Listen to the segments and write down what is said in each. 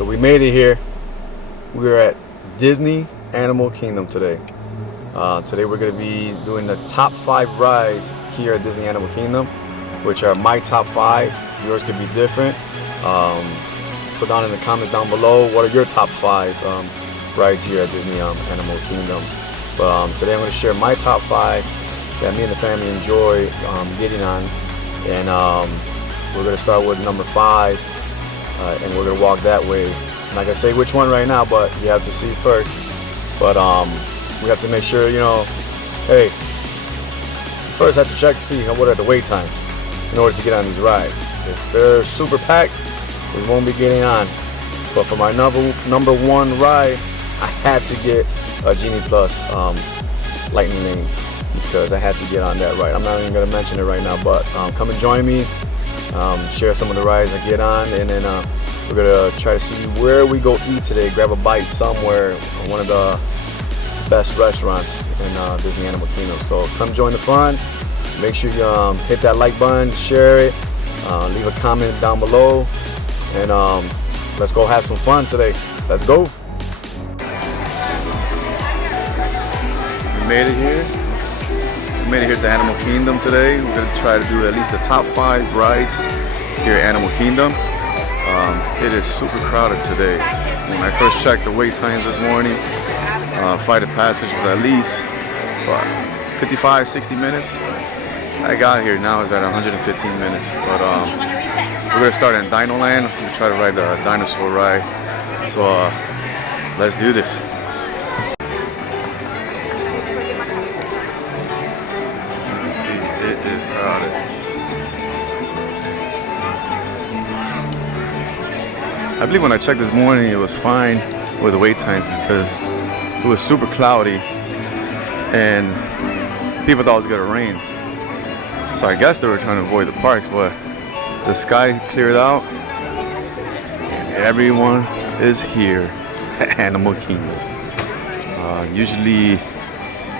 So we made it here. We're at Disney Animal Kingdom today. Today we're going to be doing the top 5 rides here at Disney Animal Kingdom, which are my top 5. Yours could be different. Put down in the comments down below what are your top 5 rides here at Disney Animal Kingdom. But today I'm going to share my top 5 that me and the family enjoy getting on. And we're going to start with number 5. And we're gonna walk that way. I'm not gonna say which one right now, but you have to see first. But we have to make sure, you know, hey, first have to check to see what are the wait times in order to get on these rides. If they're super packed, we won't be getting on. But for my number 1 ride, I had to get a Genie Plus Lightning Lane because I had to get on that ride. I'm not even gonna mention it right now, but come and join me. Share some of the rides I get on, and then we're gonna try to see where we go eat today. Grab a bite somewhere, one of the best restaurants in Disney Animal Kingdom. So come join the fun. Make sure you hit that like button, share it, leave a comment down below, and let's go have some fun today. Let's go. We made it here. We made it here to Animal Kingdom today. We're gonna try to do at least the top 5 rides here at Animal Kingdom. It is super crowded today. When I first checked the wait times this morning, Flight of Passage was at least 55-60 minutes. I got here now is at 115 minutes. But we're gonna start in Dino Land. We're gonna try to ride the Dinosaur ride. So let's do this. It is crowded. I believe when I checked this morning it was fine with the wait times because it was super cloudy and people thought it was gonna rain. So I guess they were trying to avoid the parks, but the sky cleared out and everyone is here at Animal Kingdom. Usually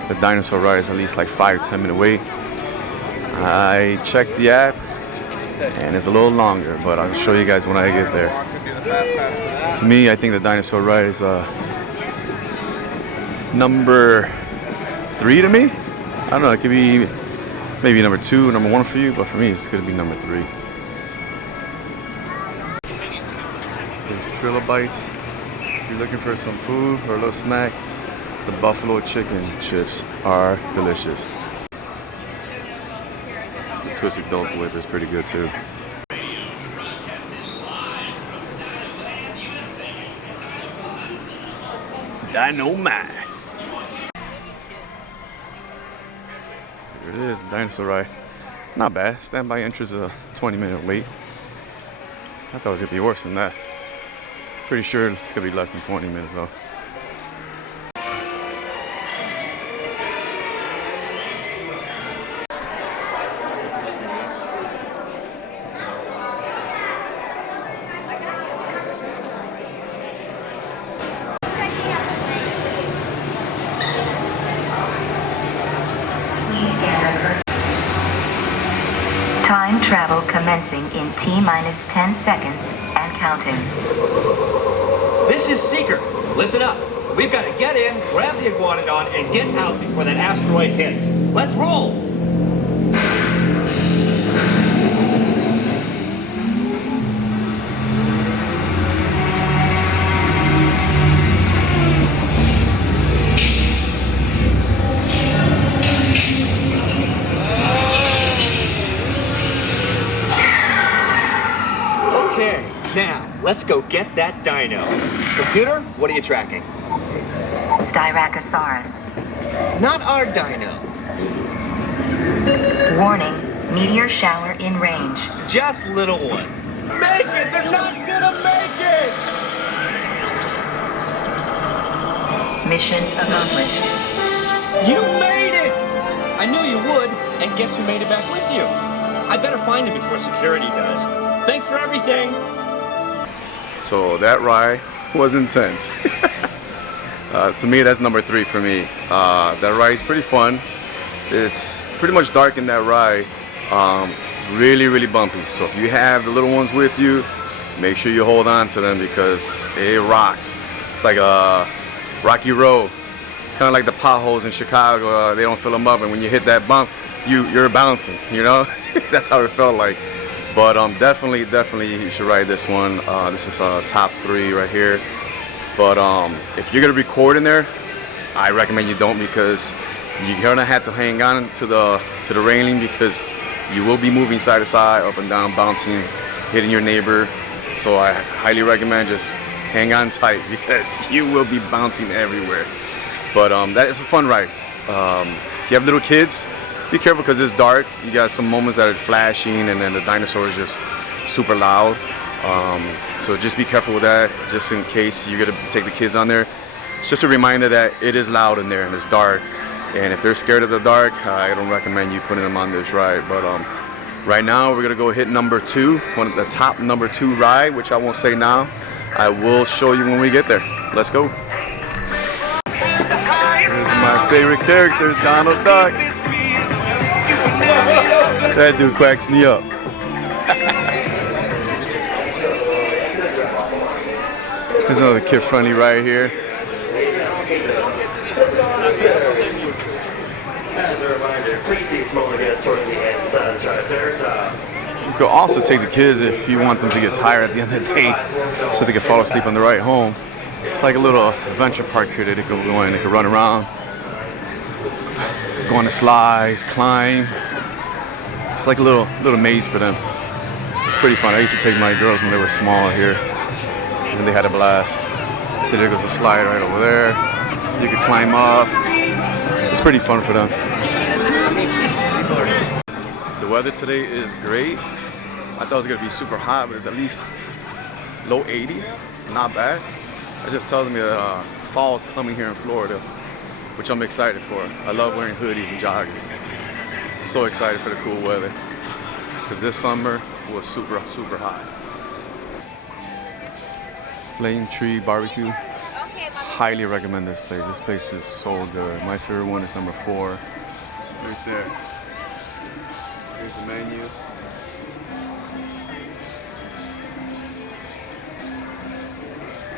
the Dinosaur ride is at least like 5-10 minute wait. I checked the app and it's a little longer, but I'll show you guys when I get there. To me, I think the Dinosaur ride is number 3 to me. I don't know, it could be maybe number 2, number 1 for you, but for me it's gonna be number 3. There's Trilo Bites. If you're looking for some food or a little snack, the buffalo chicken chips are delicious. Twisted Dog Whip is pretty good too. Dino Land. Here it is, Dinosaur ride. Not bad. Standby entrance is a 20-minute wait. I thought it was gonna be worse than that. Pretty sure it's gonna be less than 20 minutes though. Time travel commencing in T-minus 10 seconds and counting. This is Seeker. Listen up. We've got to get in, grab the iguanodon, and get out before that asteroid hits. Let's roll! Okay, now let's go get that dino. Computer, what are you tracking? Styracosaurus. Not our dino. Warning, meteor shower in range. Just little ones. Make it! They're not gonna make it! Mission accomplished. You made it! I knew you would, and guess who made it back with you? I better find him before security does. Thanks for everything! So that ride was intense. To me, that's number 3 for me. That ride is pretty fun. It's pretty much dark in that ride. Really bumpy. So if you have the little ones with you, make sure you hold on to them because it rocks. It's like a rocky road, kind of like the potholes in Chicago. They don't fill them up, and when you hit that bump, you're bouncing. You know, that's how it felt like. But definitely you should ride this one. This is top 3 right here. But if you're gonna record in there, I recommend you don't, because you're gonna have to hang on to the railing, because you will be moving side to side, up and down, bouncing, hitting your neighbor. So I highly recommend just hang on tight, because you will be bouncing everywhere. But that is a fun ride. If you have little kids, be careful because it's dark. You got some moments that are flashing, and then the dinosaur is just super loud. So just be careful with that, just in case you're gonna take the kids on there. It's just a reminder that it is loud in there and it's dark. And if they're scared of the dark, I don't recommend you putting them on this ride. But right now we're gonna go hit number 2, one of the top number 2 ride, which I won't say now. I will show you when we get there. Let's go. Here's my favorite character, Donald Duck. That dude cracks me up. There's another kid-friendly ride here. As a reminder, please see smaller guests towards the end, Sons Triceratops. You could also take the kids if you want them to get tired at the end of the day, so they can fall asleep on the ride home. It's like a little adventure park here that they can go in. They can run around, go on the slides, climb. It's like a little maze for them. It's pretty fun. I used to take my girls when they were small here, and they had a blast. See, there goes the slide right over there. You could climb up. It's pretty fun for them. The weather today is great. I thought it was gonna be super hot, but it's at least low 80s. Not bad. That just tells me that fall is coming here in Florida, which I'm excited for. I love wearing hoodies and joggers. So excited for the cool weather, because this summer was super hot. Flame Tree Barbecue. Highly recommend this place. This place is so good. My favorite one is number 4. Right there. Here's the menu.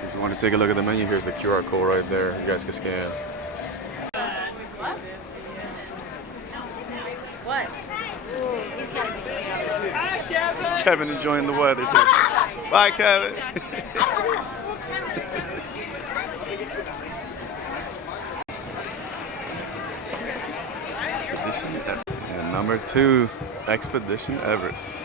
If you want to take a look at the menu, here's the QR code right there. You guys can scan. What? Kevin enjoying the weather too. Bye, Kevin. And number 2, Expedition Everest.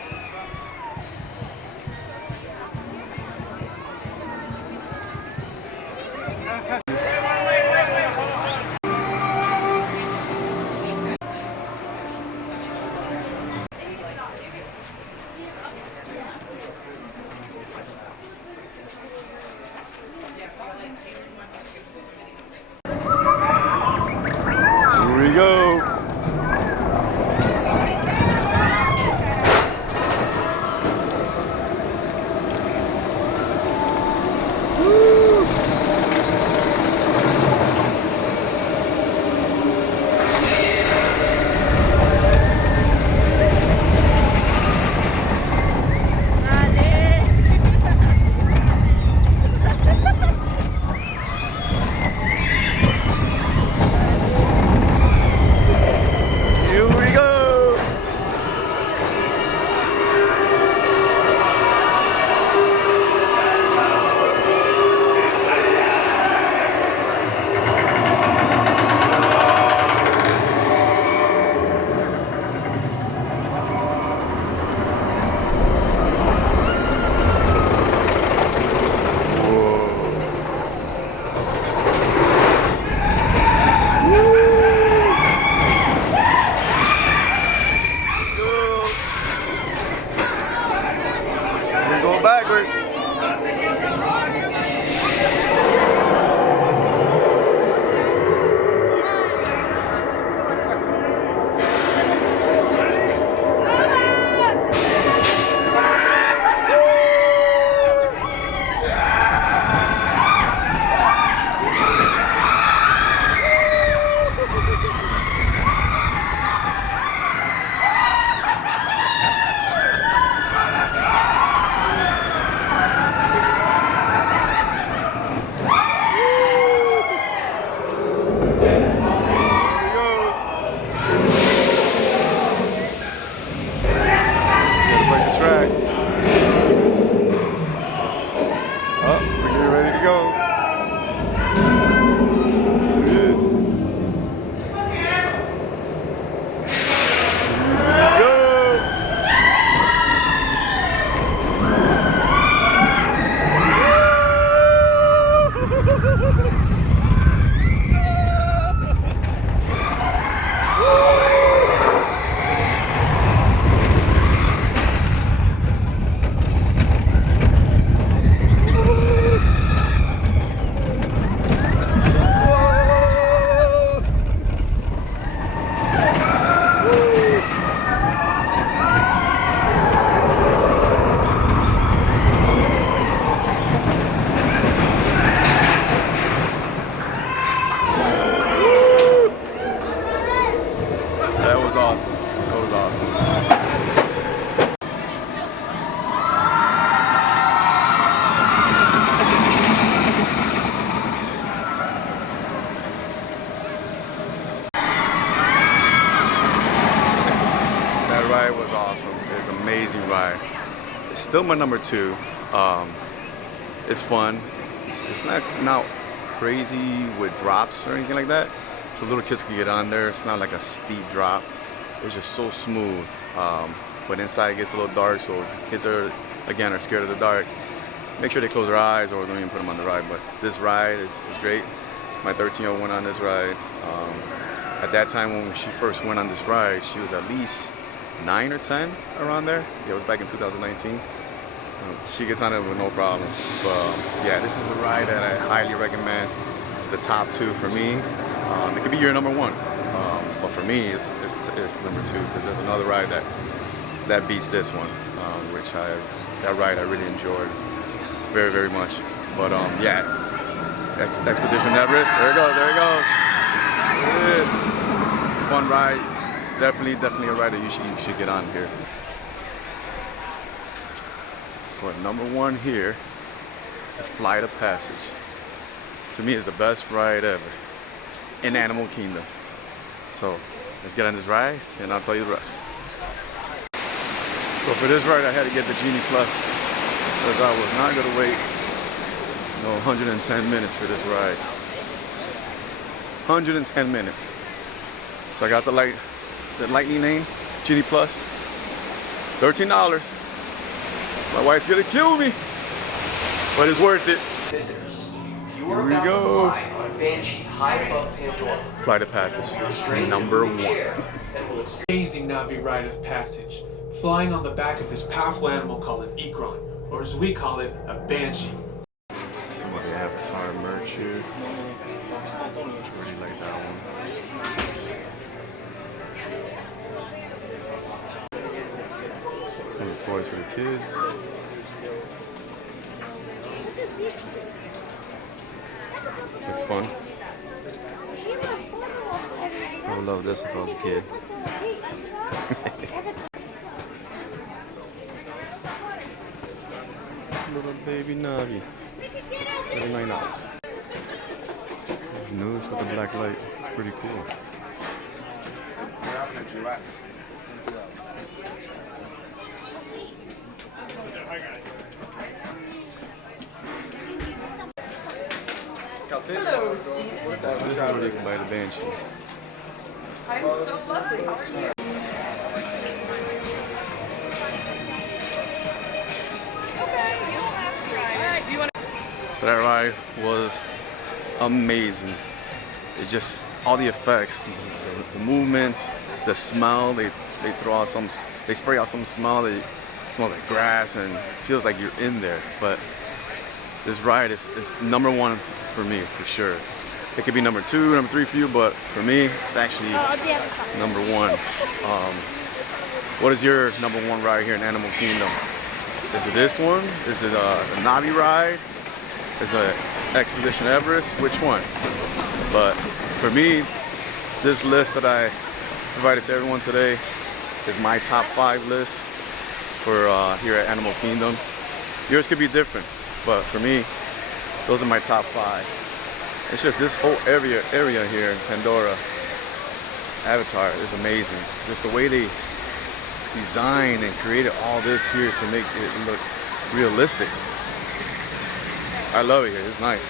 Here we go. still my number 2. It's fun. It's not crazy with drops or anything like that. So little kids can get on there. It's not like a steep drop. It's just so smooth. But inside it gets a little dark, so if kids are scared of the dark, make sure they close their eyes or don't even put them on the ride. But this ride is great. My 13-year-old went on this ride. At that time when she first went on this ride, she was at least 9 or 10 around there. Yeah, it was back in 2019. She gets on it with no problems. But yeah, this is a ride that I highly recommend. It's the top 2 for me. It could be your number 1, but for me, it's number 2 because there's another ride that beats this one, that ride I really enjoyed very, very much. But yeah, Expedition Everest. There it goes. There it goes. It is. Fun ride. Definitely a ride that you should get on here. So number 1 here is the Flight of Passage. To me, it's the best ride ever in Animal Kingdom. So let's get on this ride and I'll tell you the rest. So for this ride I had to get the Genie Plus because I was not gonna wait 110 minutes for this ride. 110 minutes. So I got the Lightning Lane Genie Plus. $13. My wife's gonna kill me, but it's worth it. Visitors, you Here are we about go. to fly on a Banshee high above Pandora. Flight of Passage, number 1. Amazing Navi rite of passage, flying on the back of this powerful animal called an Ikron, or as we call it, a Banshee. Some of the Avatar merch here. Really like that one. Some of the toys for the kids. Looks fun. I would love this if I was a kid. Little baby Navi. $39. News with the black light. Pretty cool. Hello, Stephen. This is where they can buy the Banshees. I'm so lovely. How are you? Okay, you don't have to drive. All right, do you want to? So that ride was amazing. It just, all the effects, the movements, the smell, they spray out some smell, they smell like grass and it feels like you're in there. But this ride is number 1 for me, for sure. It could be number 2, number 3 for you, but for me, it's actually number 1. What is your number 1 ride here in Animal Kingdom? Is it this one? Is it a Navi ride? Is it Expedition Everest? Which one? But for me, this list that I provided to everyone today is my top 5 list for here at Animal Kingdom. Yours could be different, but for me, those are my top 5. It's just this whole area here in Pandora, Avatar is amazing. Just the way they designed and created all this here to make it look realistic. I love it here, it's nice.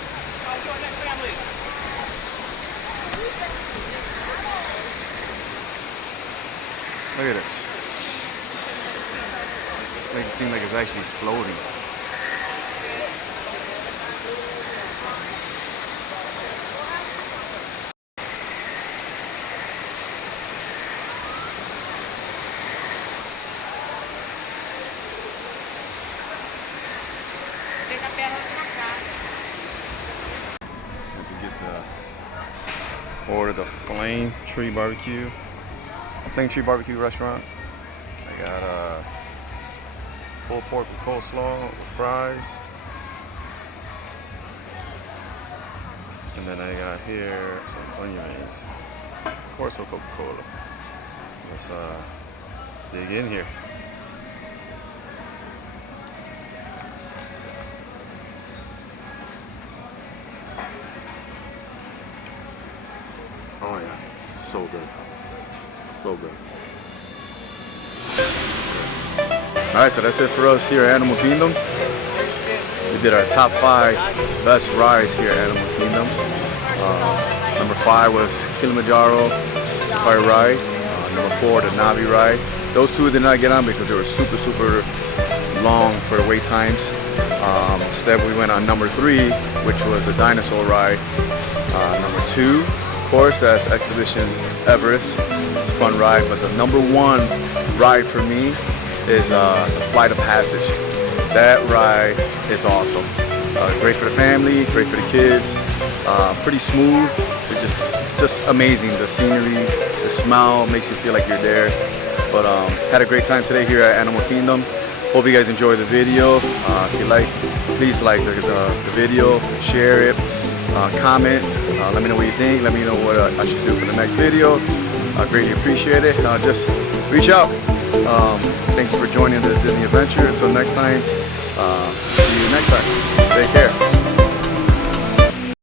Look at this. Makes it seem like it's actually floating. Order the Flame Tree Barbecue. Flame Tree Barbecue restaurant. I got pulled pork with coleslaw, with fries. And then I got here some onion rings. Of course, with Coca-Cola. Let's dig in here. Oh yeah, so good. So good. Alright, so that's it for us here at Animal Kingdom. We did our top 5 best rides here at Animal Kingdom. Number 5 was Kilimanjaro Safari Ride. Number 4, the Navi Ride. Those two did not get on because they were super long for the wait times. Instead we went on number 3, which was the Dinosaur Ride. Number 2, of course, that's Expedition Everest. It's a fun ride, but the number 1 ride for me is the Flight of Passage. That ride is awesome. Great for the family, great for the kids. Pretty smooth. It's just amazing. The scenery, the smell makes you feel like you're there. But had a great time today here at Animal Kingdom. Hope you guys enjoyed the video. If you like, please like the video, share it, comment. Let me know what you think. Let me know what I should do for the next video. I greatly appreciate it. Just reach out. Thank you for joining this Disney adventure. Until next time, see you next time. Take care.